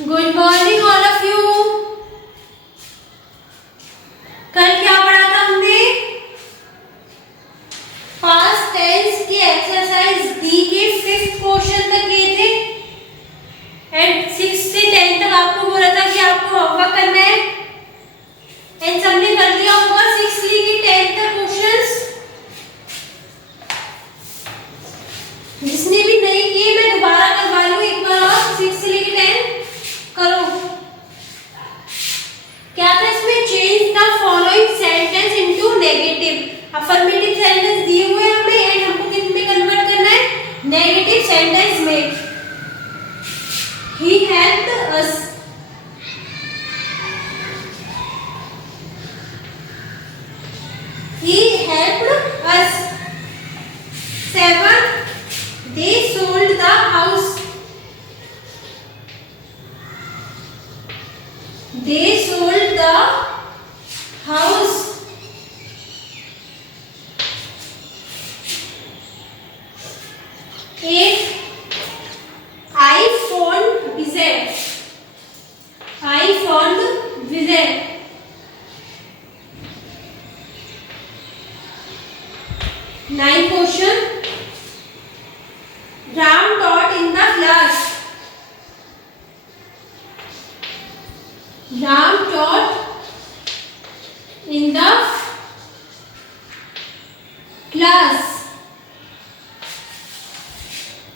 Good morning all of you. कल क्या पढ़ा था हमने? पास्ट टेंस की एक्सरसाइज डी के 5th क्वेश्चन तक किए थे एंड 6 से 10 तक आपको बोला था कि आपको होमवर्क करना है एंड सबने कर लिया होगा 6 से लेके 10 तक क्वेश्चंस। जिसने भी नहीं किए मैं दोबारा करवा लूं एक बार और 6 से लेके 10 करो। क्या था इसमें? Change the following sentence into negative. Affirmative sentence दिए हुए हैं हमें एंड हमको किस में कन्वर्ट करना है? नेगेटिव सेंटेंस में। He helped us. He helped us. 7. They sold the house. They sold the house. 8. I found Vijay. I found Vijay. 9 question. Ram taught in the class. Ram taught in the class.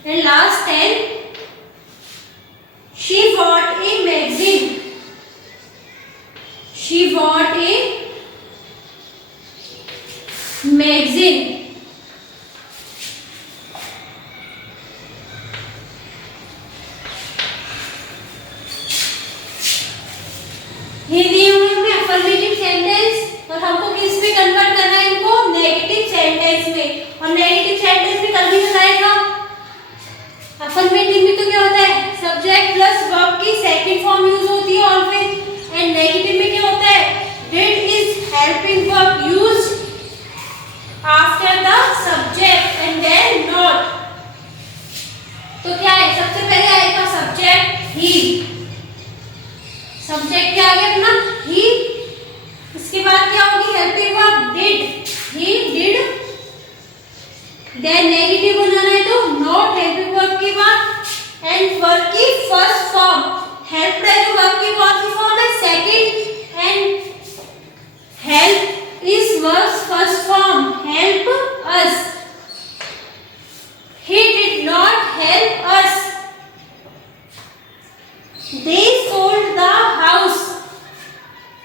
And last 10. She bought a magazine. She bought a magazine. ये दिए हुए हमें affirmative sentence और हमको किस में convert करना है इनको? नेगेटिव सेंटेंस में। और नेगेटिव सेंटेंस में कल भी बताया था अफर्मेटिव में तो क्या होता है? सब्जेक्ट प्लस वर्ब की सेकंड फॉर्म यूज होती है ऑलवेज एंड नेगेटिव में क्या होता है? Did is helping verb used after the subject and then not. तो क्या है? सबसे पहले आएगा सब्जेक्ट ही। सब्जेक्ट क्या आ गया अपना? ही। इसके बाद क्या होगी? Helping verb did. He did. Then negative हो जाना है तो नॉट हेल्पिंग वर्ब के बाद एंड वर्ब की फर्स्ट फॉर्म। हेल्प है जो वर्ब की कौन सी फॉर्म है? Second. And help is verb first form. Help us. He did not help us. They sold the house.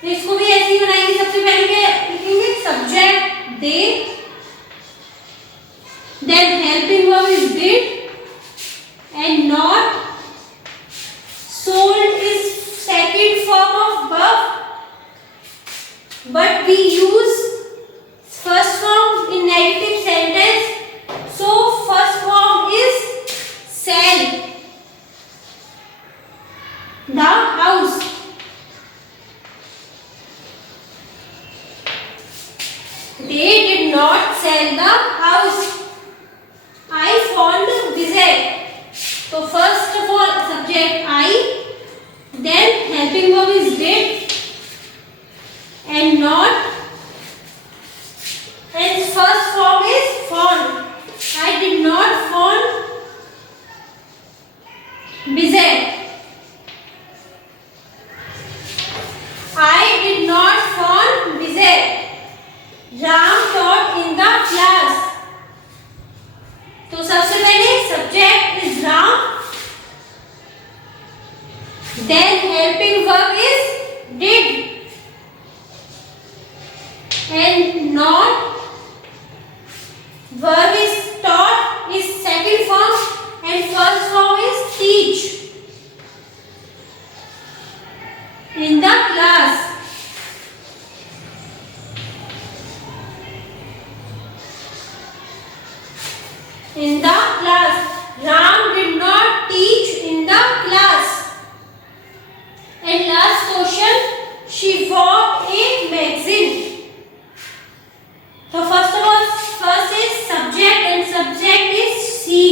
तो इसको भी ऐसे ही बनाएंगे। सबसे पहले क्या लिखेंगे? Subject they, then helping verb is did and not. Sold is second form of verb, but we use first form in negative sentence. So first form is sell the house. They did not sell the house. I found Vijay. So first of all subject I, then helping verb is did and not, and first form is found. I did not found Vijay. I did not found Vijay. Ram taught in the class. तो सबसे पहले subject is Ram, then helping verb is did and not. Verb is taught is second form and first form is teach in the class. In the class. Ram did not teach in the class. And last question, she bought a magazine. So first of all, first is subject and subject is she.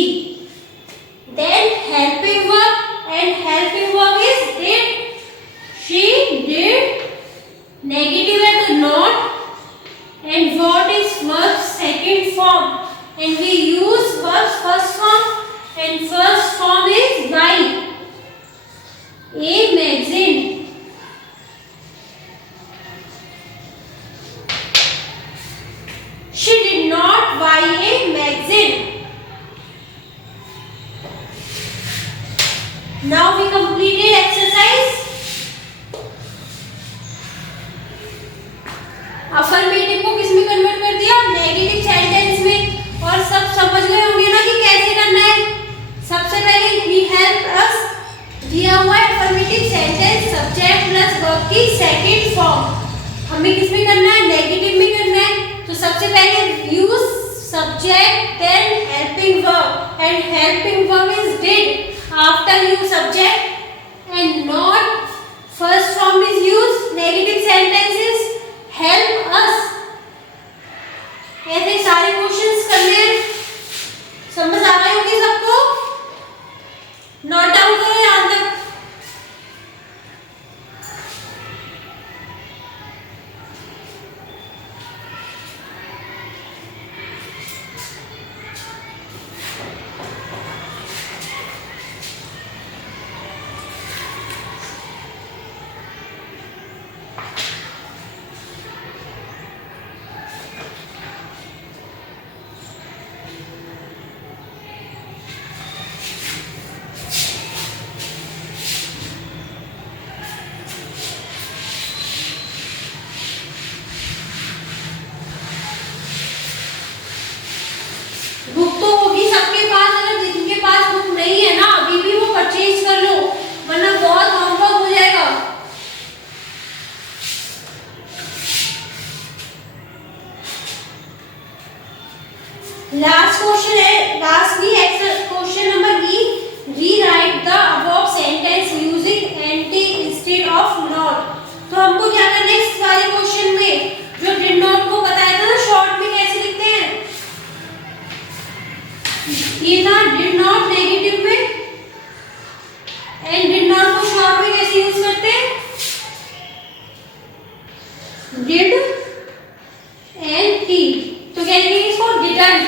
Then helping verb and helping verb is form and we use verbs first form and first form is buy. A magazine. She did not buy a magazine. Now we completed exercise. Affirmative को किस में convert कर दिया? Negative sentence में। और सब समझ गए होंगे ना कि कैसे करना है। सबसे पहले वी हेल्प अस दिया हुआ है affirmative sentence subject plus verb की सेकंड फॉर्म हमें किस में करना है? नेगेटिव में करना है। तो सबसे पहले use subject then helping verb and helping verb is did after use subject and not first form is use negative sentences help us. ऐसे सारे क्वेश्चंस करने हैं। समझ आ रही होगी सबको? नोट डाउन करो यहाँ तक। बुक तो होगी सबके पास। अगर जिनके पास बुक नहीं है ना अभी भी वो परचेज कर लो वरना बहुत होमवर्क हो जाएगा। लास्ट क्वेश्चन है, लास्ट भी question number B, rewrite the above sentence using anti instead of not. तो हमको क्या करना है इस वाले क्वेश्चन में? जो डिड नॉट को बताया था ना शॉर्ट में कैसे लिखते हैं? ये था डिड नॉट नेगेटिव में एंड डिड नॉट को शॉर्ट में कैसे यूज करते हैं? Did and T. तो क्या लिखेंगे इसको? डिडंट।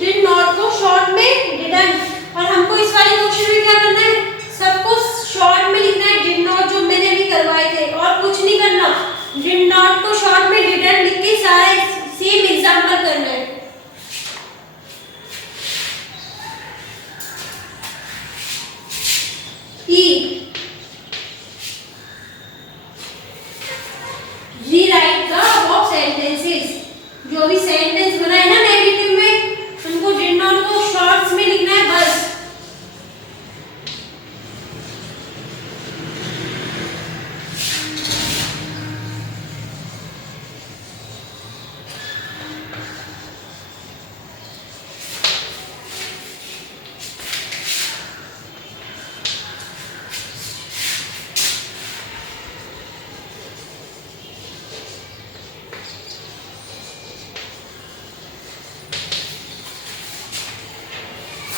डिड नॉट को शॉर्ट में डिडंट। और हमको इस वाले क्वेश्चन में क्या करना है? सबको शॉर्ट में लिखना है डिड नॉट जो मैंने भी करवाए थे और कुछ नहीं करना। डिड नॉट को शॉर्ट में डिडंट लिख के सारे सेम एग्जांपल करना है। Rewrite the above sentences. जो भी सेंटेंस बना है ना नेगेटिव में उनको डिड नॉट को शॉर्ट्स में लिखना है बस।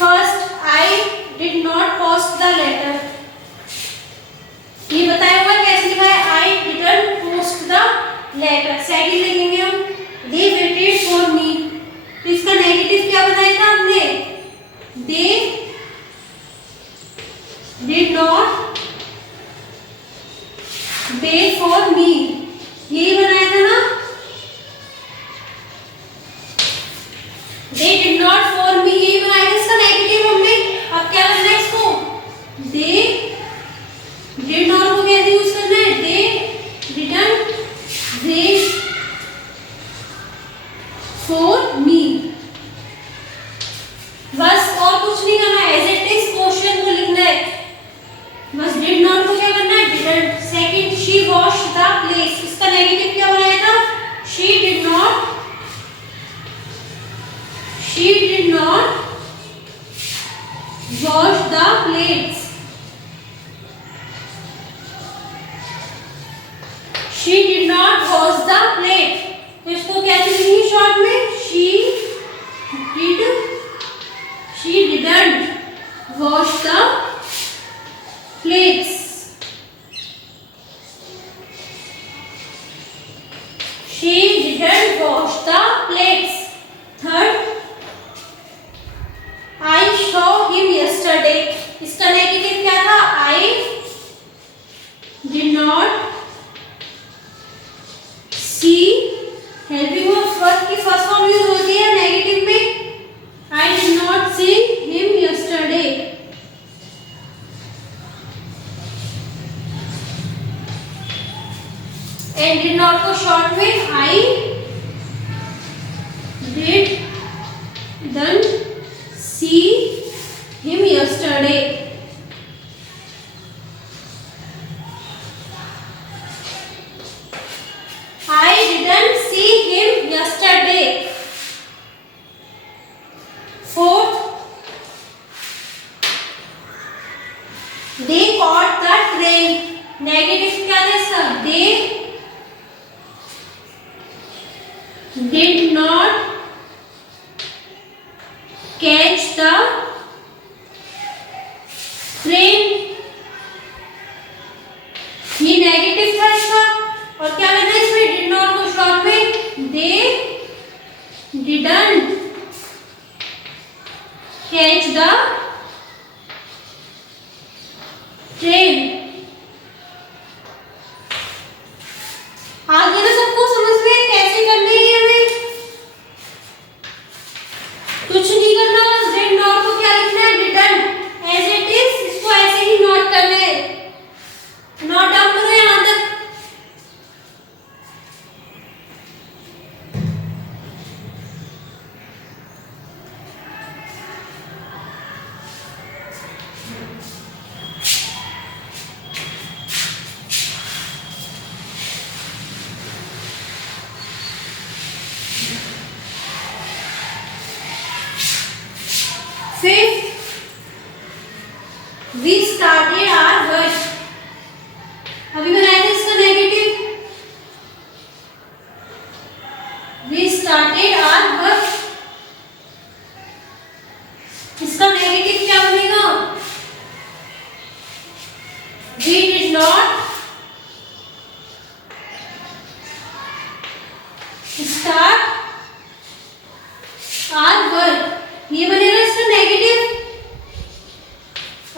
First I did not post the letter. ये बताया हुआ कैसे लिखा है? I didn't post the letter. Second लिखेंगे हम दे वेटेड फॉर मी। तो इसका नेगेटिव क्या बनाया था हमने? They did not wait for me. यही बनाया था ना? They did not for me यही बनाया था इसका नेगेटिव हमने। अब क्या करना है इसको? दे डिड नॉट को कैसे यूज करना है? They didn't wait for me. बस और कुछ नहीं करना है। एज इट इज क्वेश्चन को लिखना है बस। डिड नॉट को क्या करना है? Didn't. Second she washed the place. इसका नेगेटिव क्या बनाया था? She did not wash the plates. She did not wash the plate. तो इसको क्या लिखेंगे शॉर्ट में? She didn't wash the plates. She didn't wash the plates. Third They caught the train. Negative क्या है इसका? They did not catch the train. ये negative था इसका, और क्या लेना है इसमें? डिड नॉट को शॉर्ट में they didn't catch the train. आगे ना सबको समझ में कैसे करने हैं हमें? कुछ नहीं करना, बस डिड नॉट को क्या लिखना है? डिडंट एज इट इज, इसको ऐसे ही नोट करना है। नोट डाउन करो यहां तक। Fifth, we started our work. अभी बनाया था इसका negative. We started our work. इसका नेगेटिव क्या बनेगा? We did not start our work. ये बनेगा इसका नेगेटिव।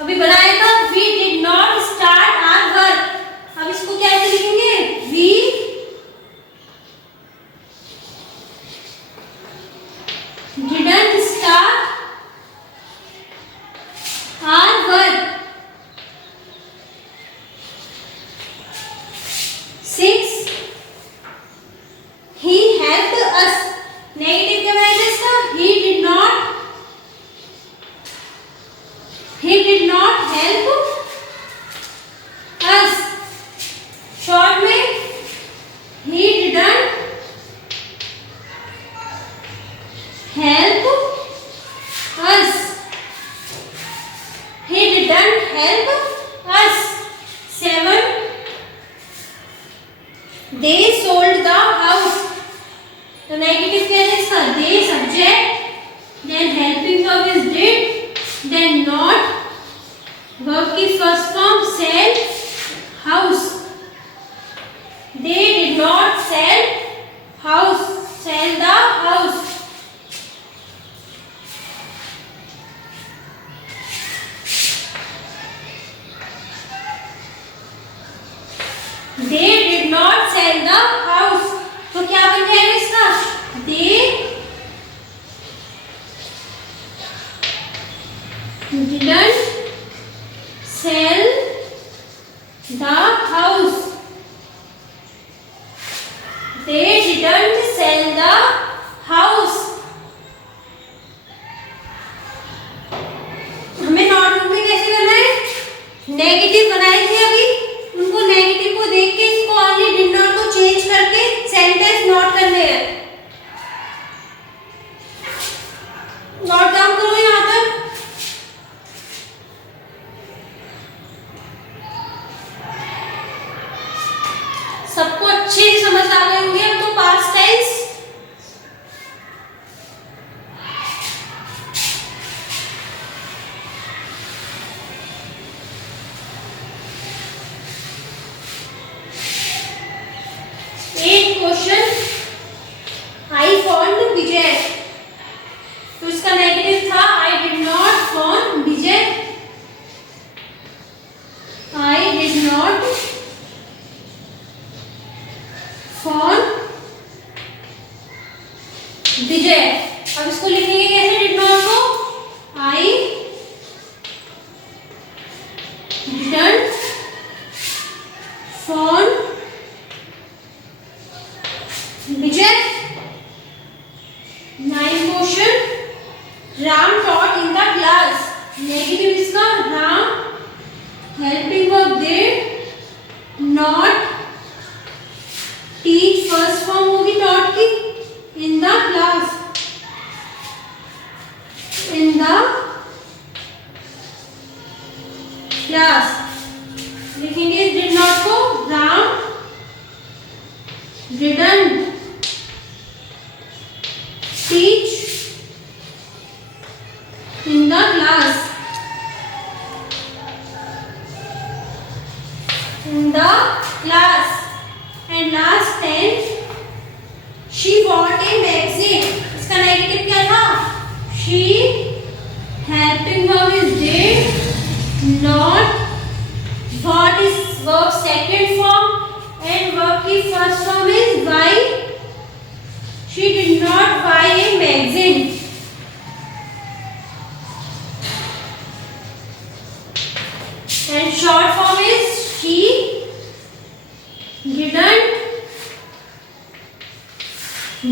अभी बनाया था we did not start our work. अब इसको कैसे लिखेंगे? We didn't start our work. 6, he helped us. Negative क्या बनाया था इसका? He did not help us. Short में he didn't help us. He didn't help us. 7, they sold the house. तो नेगेटिव क्या है इसका? They subject, then helping verb is did, then not, verb की first form sell, house. They did not sell house. Sell the house. They did not sell the house. तो क्या बन जाएगा इसका? They didn't sell the house. They didn't sell the house. हमें notebook में कैसे करना है? नेगेटिव बनाए थे अभी, उनको नेगेटिव को देख के इसको ओनली डिड नॉट को चेंज करके सेंटेंस नोट करने हैं। नोट डाउन करो यहाँ तक। सबको अच्छे से समझ आ गए होंगे अब तो पास्ट टेंस। एक क्वेश्चन, आई फॉन्ड विजय, तो इसका नेगेटिव था I did not found Vijay. I did not found Vijay. अब इसको लिखेंगे कैसे डिड नॉट को? I didn't found Vijay. 9 question, Ram taught in the class. Negative इसका Ram, helping verb did not, teach first form होगी taught की, in the class, in the class लिखेंगे, did not को Ram didn't teach in the class, in the class. And last 10, she bought a magazine. इसका negative क्या था? She helping verb is did not, bought is verb second form and verb की first form is buy. She did not buy a magazine. And short form is she didn't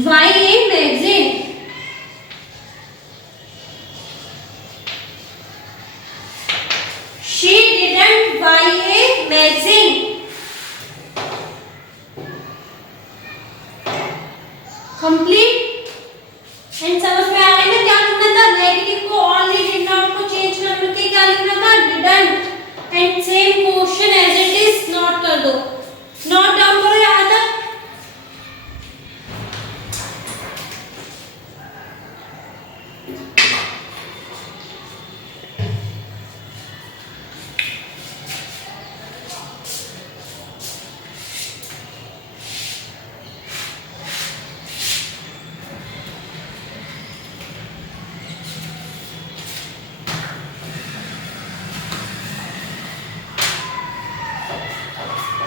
buy a magazine. She didn't buy a magazine. Complete. And समझ में आ गई ना क्या लिखना था? Negative को only did not को चेंज करके क्या लिखना था? Didn't. And same question as it is note कर दो, नोट डाउन करो यहाँ तक।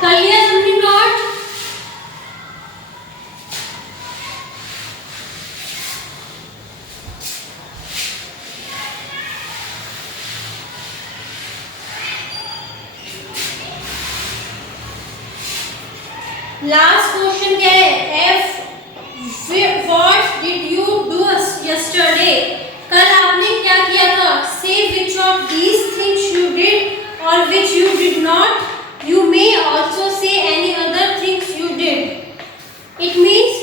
कर लिया तुमने नोट? लास्ट क्वेश्चन क्या है? F what did you do yesterday? कल आपने क्या किया था? Say which of these things you did or which you did not. You may also say any other things you did. It means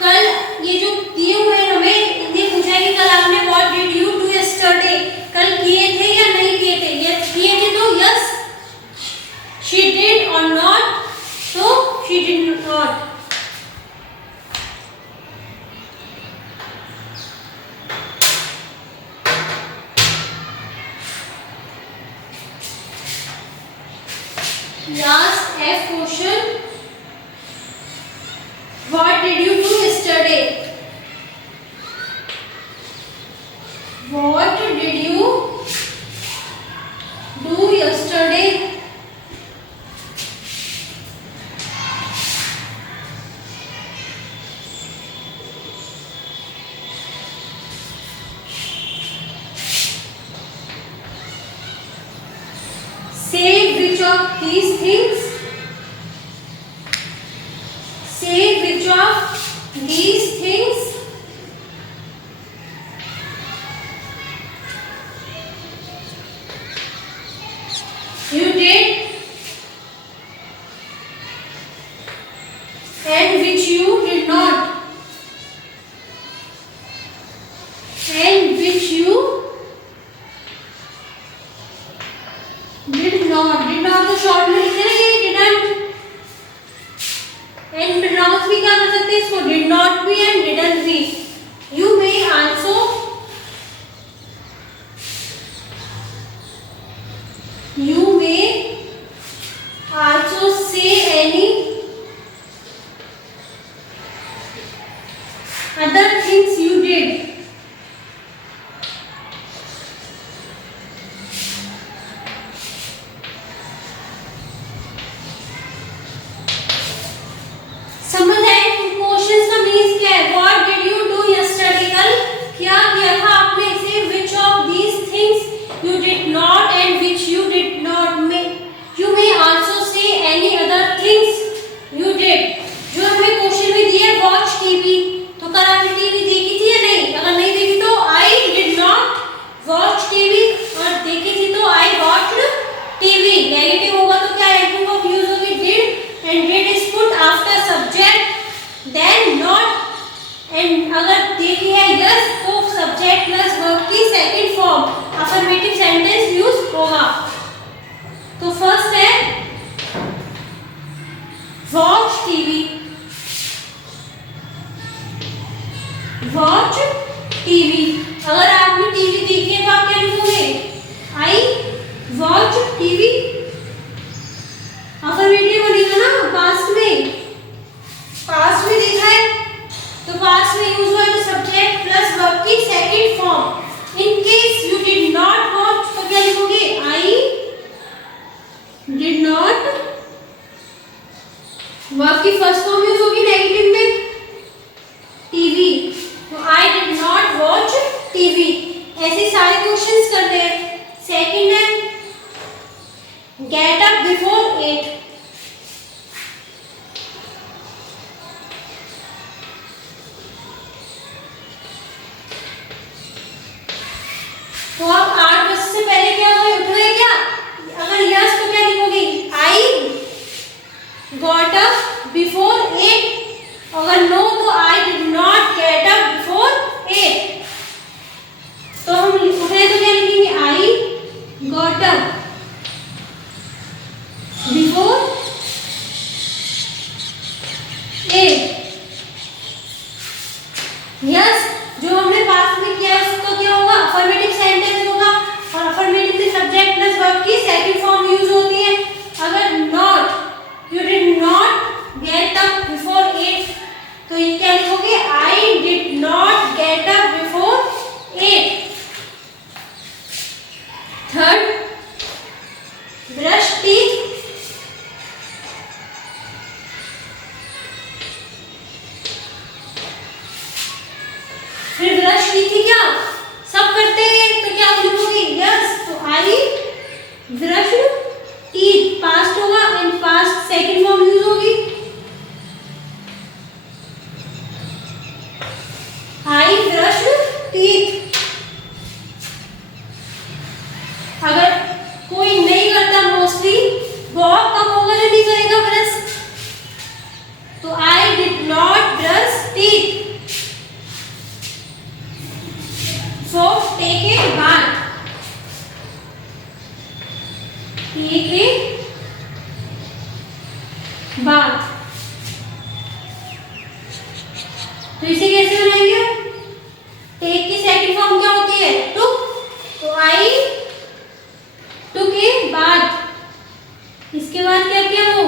कल ये जो दिए हुए हमें इन्हें पूछा है कि कल आपने what did you do yesterday? कल किए थे या नहीं किए थे? Yes किए थे तो yes. She did or not? तो she did not. Last F question. What did you do yesterday? What did you do yesterday? Say which of these things. Say which of these things you did and which you did not. And which you did not. Did not तो short में लिखते हैं ये didn't. And pronouns भी क्या कर सकते हैं इसको? Did not be and didn't be. You may also say any other things you did. समझ आए क्वेश्चंस का मीन्स क्या है? What did you do yesterday? कल क्या किया था आपने? Say which of these things you did not and which you did not. You may also say any other things you did. जो हमें क्वेश्चन में दिया है वॉच टीवी, तो कल आपने टीवी देखी थी या नहीं? अगर नहीं देखी तो I did not watch TV, और देखी थी तो आई वॉच्ड टीवी. नेगेटिव होगा तो क्या हेल्पिंग ऑफ यूज होगी? Did. and did is put after subject then not. and अगर देखी है yes तो subject plus verb की second form affirmative sentence use होगा. तो फर्स्ट है वॉच टीवी। वॉच टीवी, अगर आपने टीवी देखी है तो आप क्या लिखोगे? I watch TV. अफर्मेटिव बनेगा ना, पास्ट में, पास्ट में देखा है तो पास्ट में यूज हुआ है सब्जेक्ट प्लस वर्ब की second form. In case you did not watch तो क्या लिखोगे? आई डिड नॉट। वर्ब की फर्स्ट फॉर्म यूज होगी नेगेटिव में, टीवी, तो I did not watch TV. ऐसे सारे क्वेश्चंस करते हैं। सेकंड है गेट अप बिफोर 8। तो आप 8 बजे से पहले क्या होगा? उठ गए क्या? अगर यस तो क्या लिखोगे? I got up before 8। अगर नो तो I did not get up before 8। तो हम उठे तो क्या लिखेंगे? I got up before 8। Yes, जो हमने पास्ट में किया है उसका क्या होगा? अफर्मेटिव सेंटेंस होगा, और अफर्मेटिव में सब्जेक्ट प्लस वर्ब की सेकंड फॉर्म यूज होती है। अगर not, you did not get up before 8, तो ये क्या लिखोगे? आई did not get up before 8। Third brush teeth. फिर ब्रश की थी क्या? सब करते हैं तो क्या लिखोगे? यस, तो आई ब्रश टीथ। पास्ट होगा and past second form use होगी। I brush teeth. अगर कोई नहीं करता, मोस्टली बहुत कम होगा जो नहीं करेगा ब्रश, तो I did not brush teeth. So take a bath. Take a bath. तो इसे कैसे बनाएंगे? टेक की सेकंड फॉर्म क्या होती है? टुक। तो आई टुक ए बाथ। इसके बाद क्या किया? वो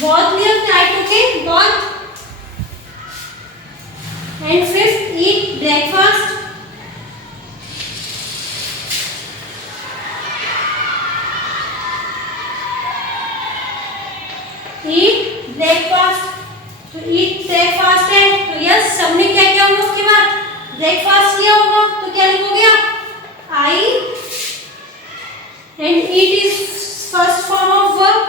बहुत लिया, I took a bath. And fifth, eat breakfast. Eat breakfast. तो eat breakfast है, तो यस सबने क्या किया होगा? उसके बाद ब्रेकफास्ट किया होगा, तो क्या लिखोगे आप? I and eat is first form of verb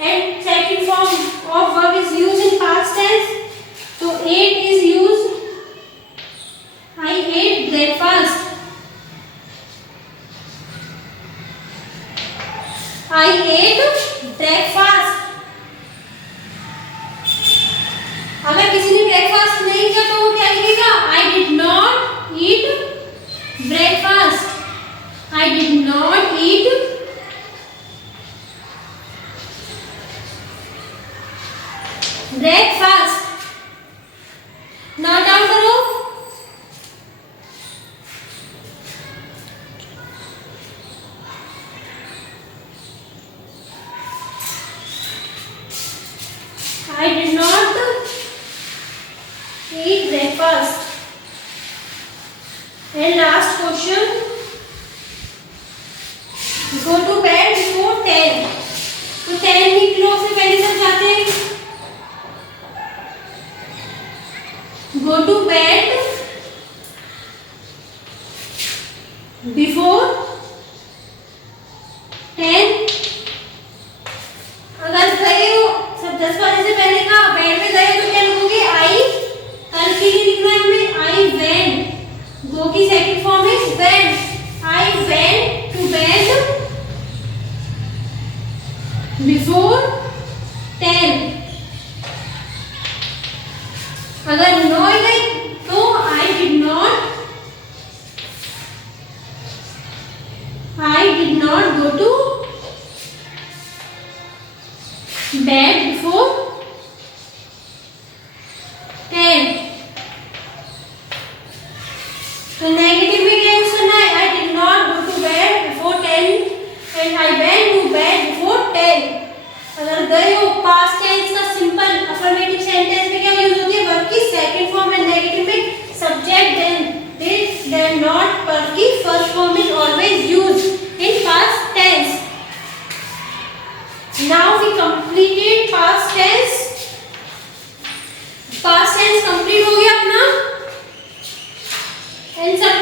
and second form of verb is used in past tense. तो ate is used. I ate breakfast. I ate breakfast. अगर किसी ने ब्रेकफास्ट नहीं किया तो वो क्या लिखेगा? I did not eat breakfast. I did not eat breakfast. Note down करो। I did not eat breakfast. And last question. Go to bed before 10. तो 10 की क्लॉक से पहले सब जाते हैं। Go to bed before 10. अगर गए हो सब 10 बजे से पहले का बेड में गए तो क्या लिखोगे? आई। कल के लिए लिखना है हमें आई वेंट। गो की सेकंड फॉर्म है went. I went to bed before 10। अगर नो गए तो आई डिड नॉट तो नेगेटिव में क्या यूज करना है? I did not go to bed before 10 and I went to bed before 10। अगर गए हो पास्ट टेंस का सिंपल अफर्मेटिव सेंटेंस में क्या यूज होती है? वर्ब की सेकंड फॉर्म एंड नेगेटिव में subject then did then not पर की first form is always used in past tense. Now we completed past tense. Past tense complete हो गया अपना। And सब